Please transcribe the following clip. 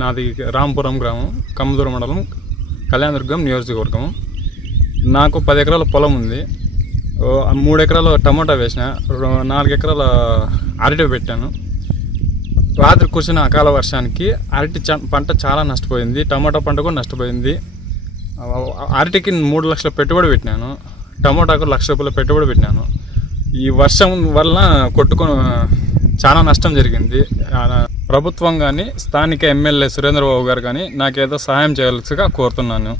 నాది రాంపురం గ్రామం, కమ్మదూరు మండలం, కళ్యాణదుర్గం నియోజకవర్గం. నాకు 10 ఎకరాల పొలం ఉంది. 3 ఎకరాలు టమోటా వేసిన, 4 ఎకరాల అరటి పెట్టాను. రాత్రి కురిసిన అకాల వర్షానికి అరటి పంట చాలా నష్టపోయింది, టమోటా పంట కూడా నష్టపోయింది. అరటికి 3 లక్షల పెట్టుబడి పెట్టినాను, టమోటాకు 1 లక్ష రూపాయల పెట్టుబడి పెట్టినాను. ఈ వర్షం వల్ల చాలా నష్టం జరిగింది. ప్రభుత్వం కానీ స్థానిక ఎమ్మెల్యే సురేంద్రబాబు గారు కానీ నాకేదో సహాయం చేయాల్సిగా కోరుతున్నాను.